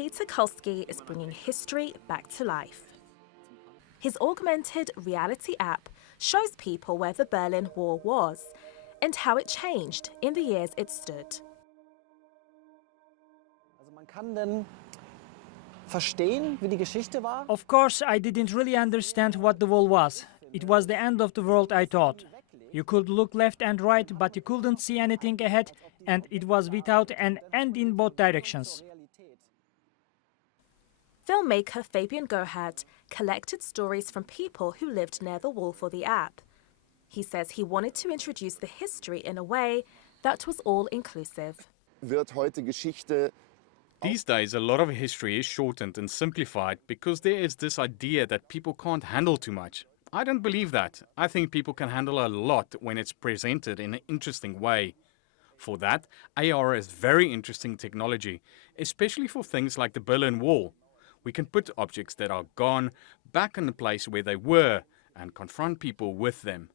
Peter Kulski is bringing history back to life. His augmented reality app shows people where the Berlin Wall was and how it changed in the years it stood. Of course, I didn't really understand what the wall was. It was the end of the world, I thought. You could look left and right, but you couldn't see anything ahead, and it was without an end in both directions. Filmmaker Fabian Gohad collected stories from people who lived near the wall for the app. He says he wanted to introduce the history in a way that was all-inclusive. These days, a lot of history is shortened and simplified because there is this idea that people can't handle too much. I don't believe that. I think people can handle a lot when it's presented in an interesting way. For that, AR is very interesting technology, especially for things like the Berlin Wall. We can put objects that are gone back in the place where they were and confront people with them.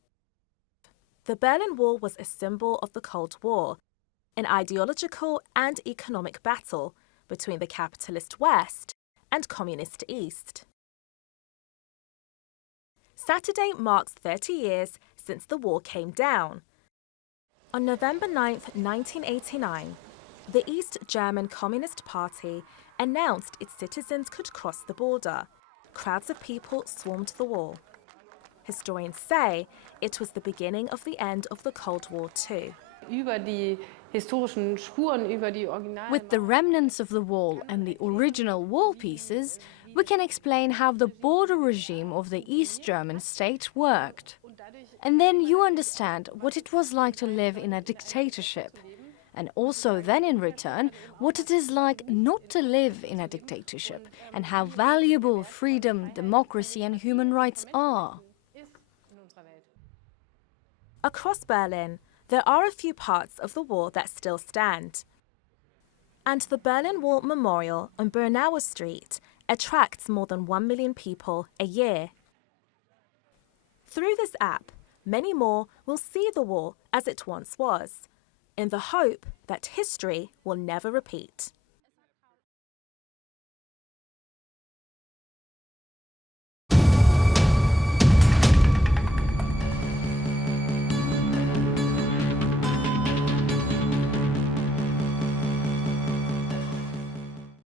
The Berlin Wall was a symbol of the Cold War, an ideological and economic battle between the capitalist West and communist East. Saturday marks 30 years since the wall came down. On November 9, 1989, the East German Communist Party announced its citizens could cross the border. Crowds of people swarmed the wall. Historians say it was the beginning of the end of the Cold War too. With the remnants of the wall and the original wall pieces, we can explain how the border regime of the East German state worked. And then you understand what it was like to live in a dictatorship. And also then in return, what it is like not to live in a dictatorship and how valuable freedom, democracy and human rights are. Across Berlin, there are a few parts of the wall that still stand. And the Berlin Wall Memorial on Bernauer Street attracts more than 1 million people a year. Through this app, many more will see the wall as it once was, in the hope that history will never repeat.